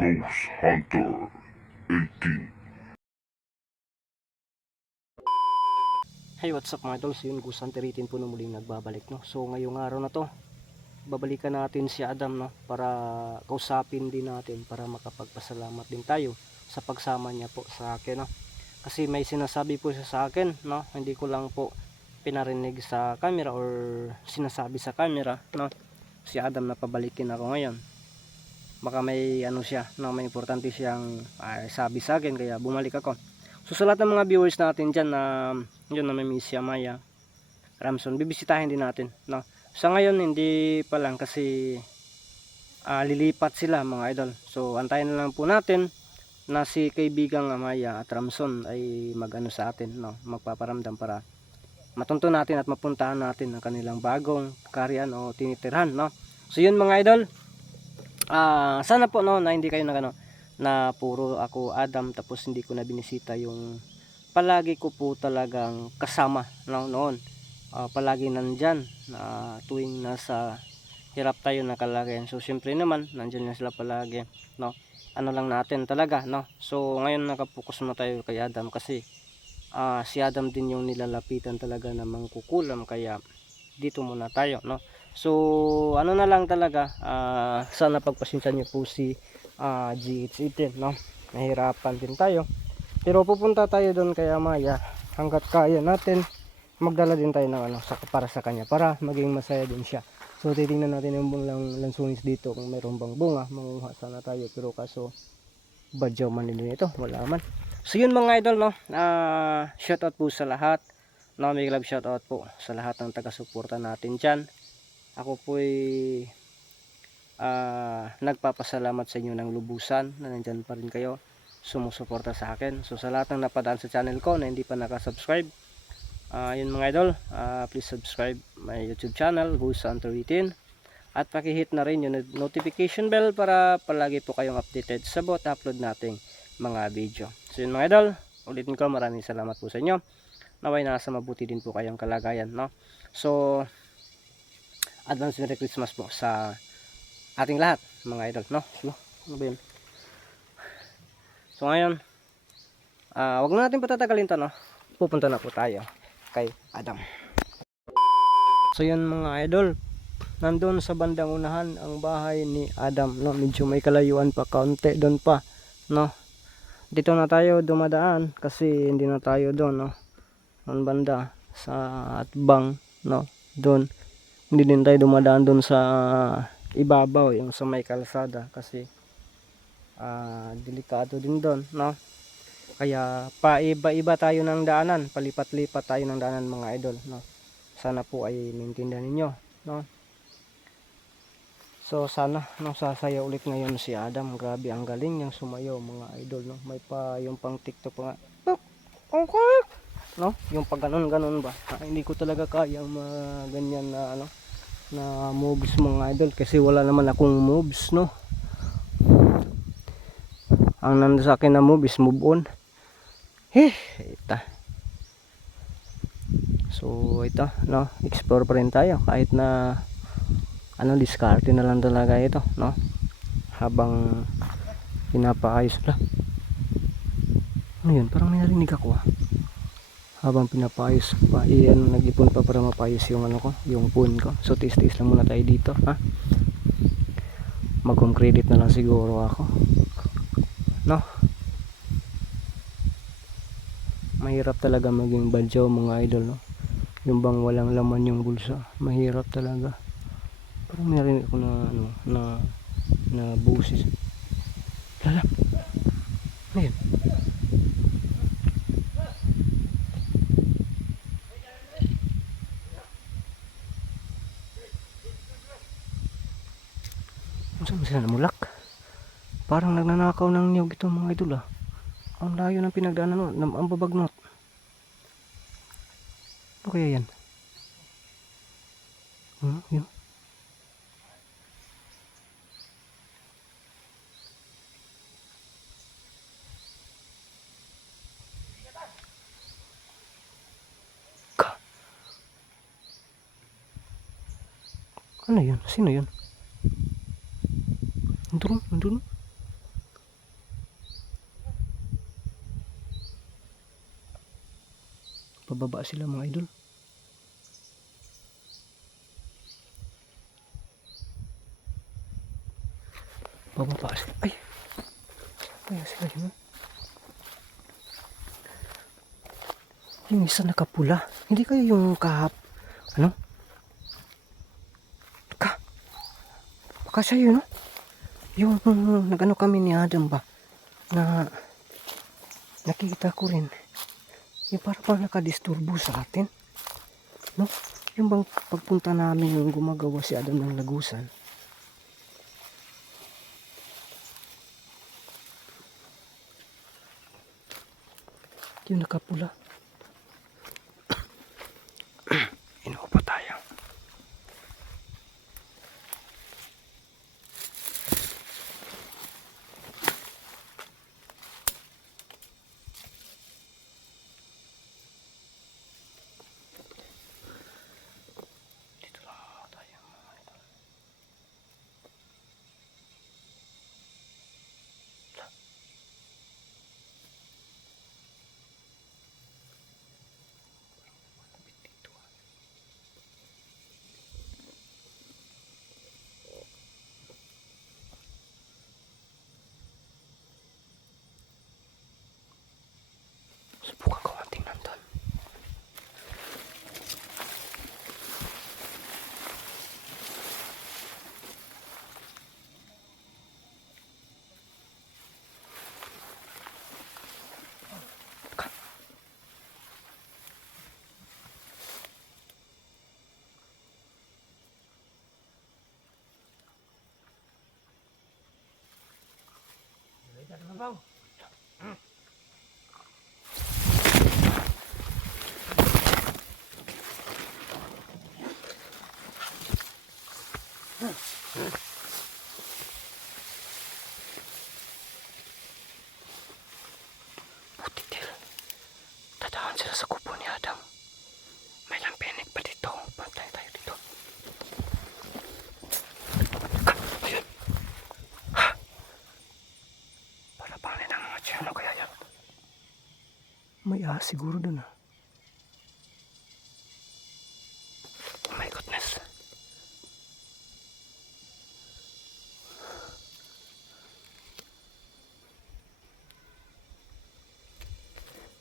Ghost Hunter 18. Hey, what's up mga idol? So yun, Ghost Hunter 18 po na muling nagbabalik, no? So ngayong araw na to, babalikan natin si Adam, no? Para kausapin din natin, para makapagpasalamat din tayo sa pagsama niya po sa akin, no? Kasi may sinasabi po siya sa akin, no? Hindi ko lang po pinarinig sa camera or sinasabi sa camera, no? Si Adam na pabalikin ako ngayon. Baka may ano siya, no? May importante siyang sabi sa akin, kaya bumalik ako. So sa lahat ng mga viewers natin dyan na yun na may Misia Maya Ramson, bibisitahin din natin, no? Sa ngayon hindi pa lang kasi lilipat sila mga idol. So antayin na lang po natin na si kaibigang Maya at Ramson ay magano sa atin, no? Magpaparamdam para matunto natin at mapuntahan natin ang kanilang bagong karyan o tinitirhan, no? So yun mga idol, sana po no na hindi kayo nagano na puro ako Adam tapos hindi ko na binisita yung palagi ko po talagang kasama, no, noon. Palagi nandyan tuwing nasa hirap tayo na kalagayan. So syempre naman nandyan na sila palagi, no. Ano lang natin talaga, no. So ngayon nakapokus na tayo kay Adam kasi si Adam din yung nilalapitan talaga na mangkukulam, kaya dito muna tayo, no. So ano na lang talaga, sana pagpasensya niyo po si GH18, no. Nahirapan din tayo pero pupunta tayo doon kaya Maya hanggat kaya natin. Magdala din tayo ng ano para sa kanya para maging masaya din siya. So titingnan natin yung bungang lansunis dito kung mayroon bang bunga, manguha sana tayo pero kaso badyaw man nila ito, wala man. So yun mga idol, no, shoutout po sa lahat, no, may love shoutout po sa lahat ng taga-suporta natin dyan. Ako po ay nagpapasalamat sa inyo ng lubusan na nandyan pa rin kayo sumusuporta sa akin. So sa lahat ng napadaan sa channel ko na hindi pa nakasubscribe, yun mga idol, please subscribe my YouTube channel Ghost Hunter 18 at pakihit na rin yung notification bell para palagi po kayong updated sa bawat upload nating mga video. So yun mga idol, ulitin ko, maraming salamat po sa inyo. Naway nasa mabuti din po kayong kalagayan, no. So advance Merry Christmas po sa ating lahat mga idol, no. So, ano ba yun? So ngayon, wag na natin patatagalin to, no. Pupunta na po tayo kay Adam. So yun mga idol, nandun sa bandang unahan ang bahay ni Adam, no. Medyo may kalayuan pa kaunti doon pa, no. Dito na tayo dumadaan kasi hindi na tayo doon, no. Doon banda sa Atbang, no. Doon hindi din tayo dumadaan doon sa ibabaw, yung sa may kalsada kasi delikado din doon, no. Kaya paiba-iba tayo ng daanan, palipat-lipat tayo ng daanan mga idol, no. Sana po ay maintindihan ninyo, no. So sana no sasaya ulit ngayon si Adam. Grabe ang galing niyang sumayaw mga idol, no. May pa yung pang TikTok pa nga. Okay. No, yung pag ganon ba. Hindi ko talaga kaya ganyan na ano na moves mga idol kasi wala naman akong moves, no. Ang nando sa akin na move is move on. Ita. So ito, no, explore pa rin tayo kahit na ano, diskarte na lang talaga ito, no, habang pinapaayos lang. Ano yun, parang may narinig ako habang pinapaayos pa, nag-ipon pa para mapayos yung ano ko, yung phone ko. So tiis-tiis lang muna tayo dito, ha. Mag-home credit na lang siguro ako, no. Mahirap talaga maging badyaw mga idol, no. Yung bang walang laman yung bulsa, mahirap talaga. Parang meron ako na ano na busis. Lala. Ayun. Saan sila namulak? Parang nagnanakaw ng niyog ito mga idol, ah. Ang layo ng pinagdaanan, no, ang babagnot. Ano kaya yan? Yun. Ano yun? Sino yun? Nandun? Pababa sila mga idol. Pababa sila. Ay! Kaya sila yun. Yung isa nakapula. Hindi kaya yung ano? Baka siya yun, no? Yung nagano kami ni Adam ba? Na nakikita ko rin. Yung parang nakadisturbo sa atin. No? Yung bang pagpunta namin yung gumagawa si Adam ng lagusan. Yung nakapula. Inuupo tayo. Dito lang tayo mga idol. Subukan ko ang tingnan doon. Butitil. Tadaan sila sa kubo ni Adam. May lampinig pa dito. Pantay tayo dito. Ayun. Ha! Para bang nangangatsi. Ano kaya yan? May ahas siguro dun, ah. Oh my goodness.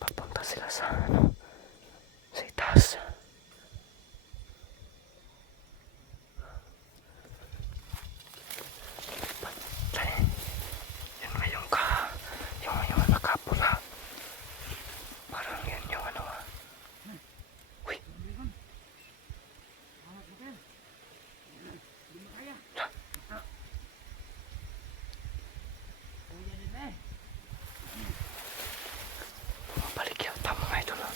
Papunta sila sa sa itaas. Patay. Yan nga yung nakapula. Parang yan yung ano, ah. Uy. Bumabalik yata mga idol, ah.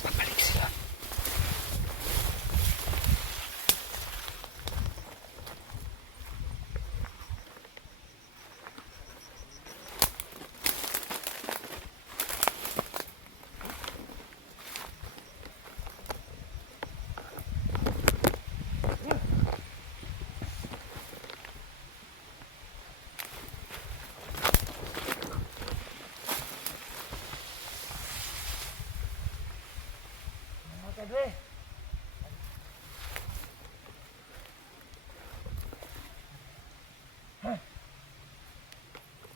Pabalik sila.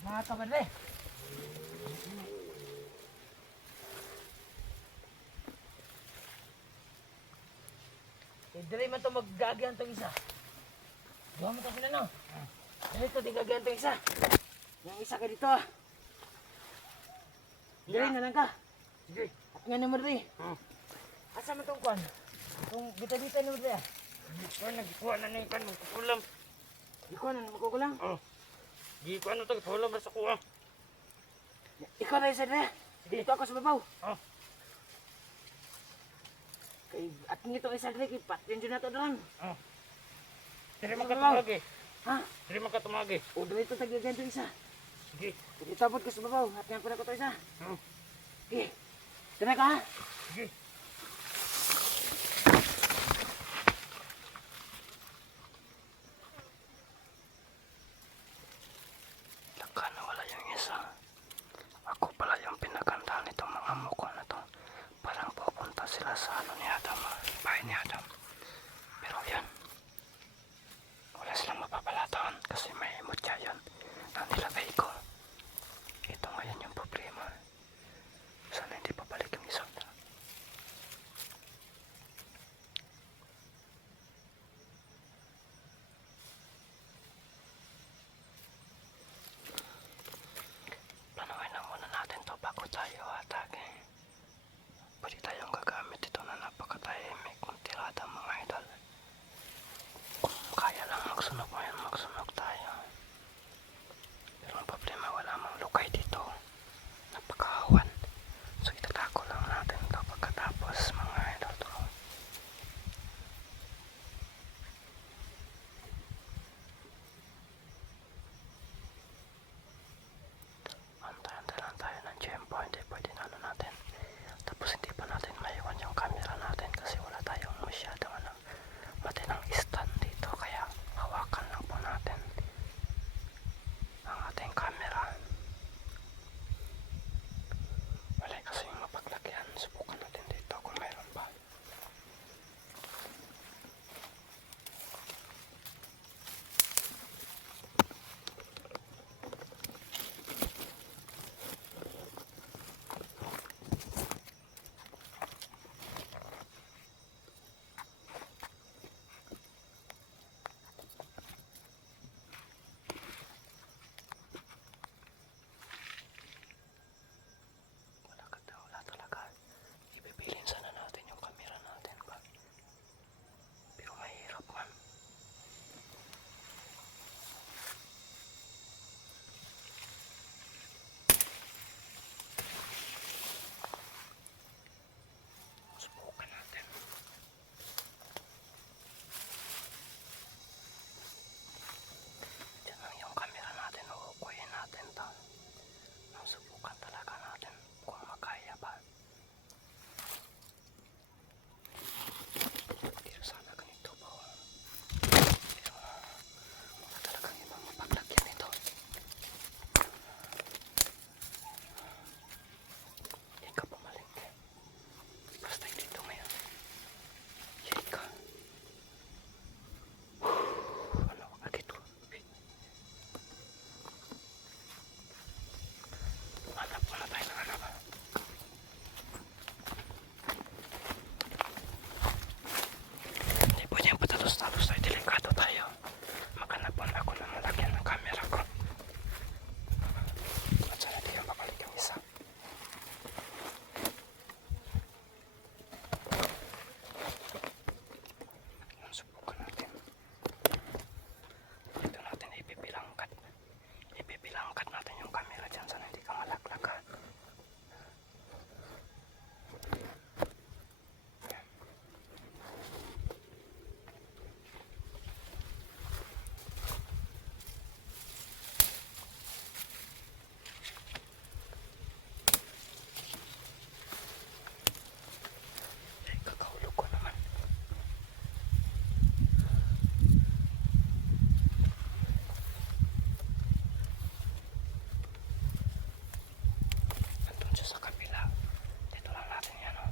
Mga kapadre. Dili man to maggagyan tong isa. Duha mo to sila no. Dito di gagyan tong isa. Yang isa ka dito. Dili na lang ka. Sige. At nga naman rin. Asa man tong kwan? Kung bita-bita naman rin. Ikaw nagkuha na yung kan magkukulam. Ikaw na magkukulam? Oo. Di ko ano to, tulang ba sa kuha? Ikaw na isa na. Dito ako sa babaw. Oh. Kay at nito isa dre pat yun na to doon. Oh. Dire man ka tumagi. Ha? Dire man ka tumagi. O dito tagyagan to isa. Sige. Itabot ko sa babaw. Hatihan ko na ko to isa. Sige. Tanay ka ha? Sige. Laka na wala yung isa. Ako pala yung pinaganda nitong mga mukha na to. Parang pupunta sila sa ano ni Adam, bahay ni Adam. Pero yan, wala silang mapapalataan kasi may mutya yan na nilagay ko. Ito ngayon yung problema. Sana hindi pabalik yung isang na. Planuhin lang muna natin to bago tayo atake. Pwede tayong gagamit ito na napakatahimik kung tirada mga idol. Kung kaya lang magsunog ngayon, magsunog tayo. Pero ang problema, wala mang lukay dito. Napakahawan. So itatako lang natin ito pagkatapos mga idol to. Antay-antay lang tayo ng tiyempo. Hindi pwede na ano natin. Tapos hindi pa natin maiwan yung camera natin kasi wala tayong masyadong matinang stand dito. Kaya hawakan lang po natin ang ating camera. Wala kasi yung mapaglagyan. Subukan natin dito kung mayroon pa. Wala talaga. Ipipiling sana natin yung camera natin ba? Pero mahirap man. Subukan natin. Diyan lang yung camera natin. Uukuyin natin to. Subukan talaga natin kung makaya ba. Pero sana ganito po. Pero wala talagang ibang mapaglagyan ito. Hindi ka pumaling. Basta hindi ito ngayon. Yay ka. Ano ka dito? Hanap muna tayo ng hanap. Hindi po niyang patalos-talos tayo. Delikado tayo. Maghanap muna ako ng malagyan ng camera ko. At sana di yung babalik yung isa. Subukan natin. Dito natin ipipilangkat. Ipipilangkat natin yung camera dyan. Sana hindi ka malaglagan. Ay, kakahulog ko naman. Andun siya sa kabila. Dito lang natin yan, oh.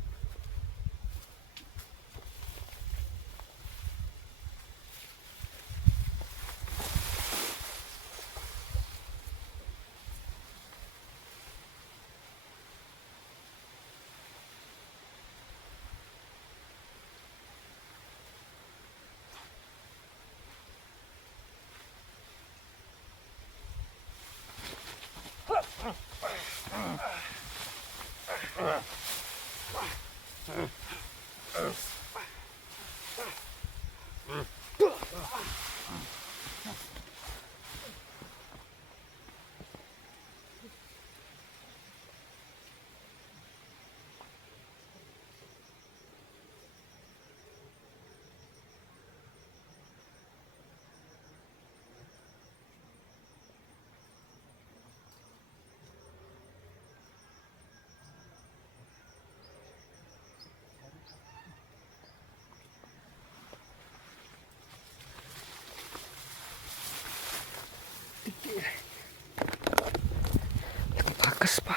Lakas pa.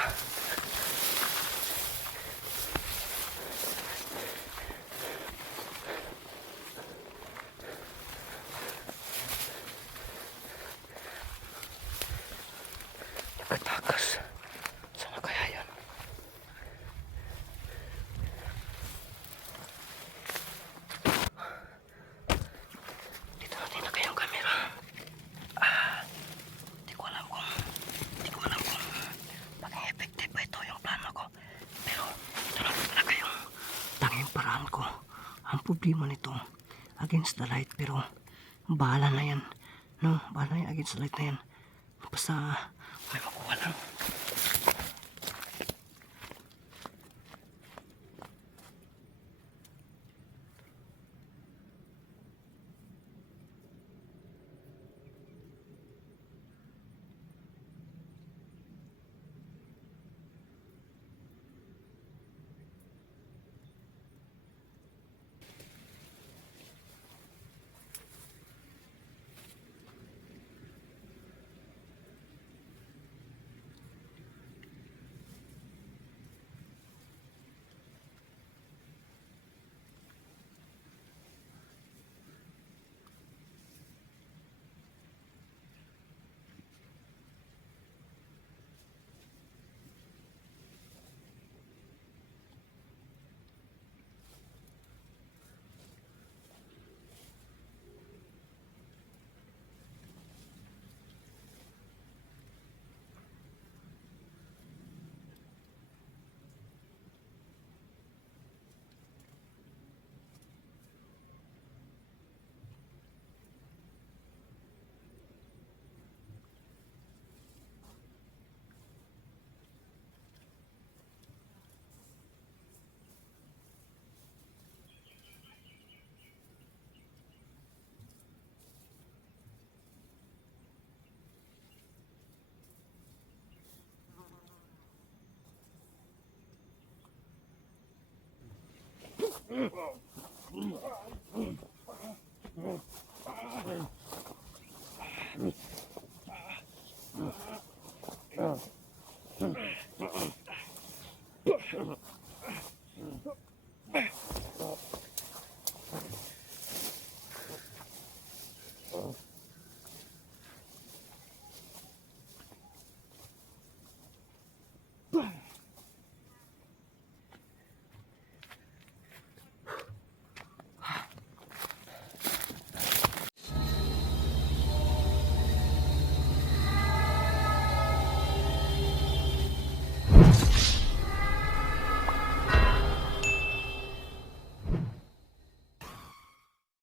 Nakatakas. Sana kaya yan? Dito natin na kayong camera. Di ko alam kung maging effective ba ito yung plano ko. Pero ito lang talaga yung tanging paraan ko. Ang problema nito, against the light, pero bahala na yan. No, bahala na yan against the light na yan. Basta may makuha lang.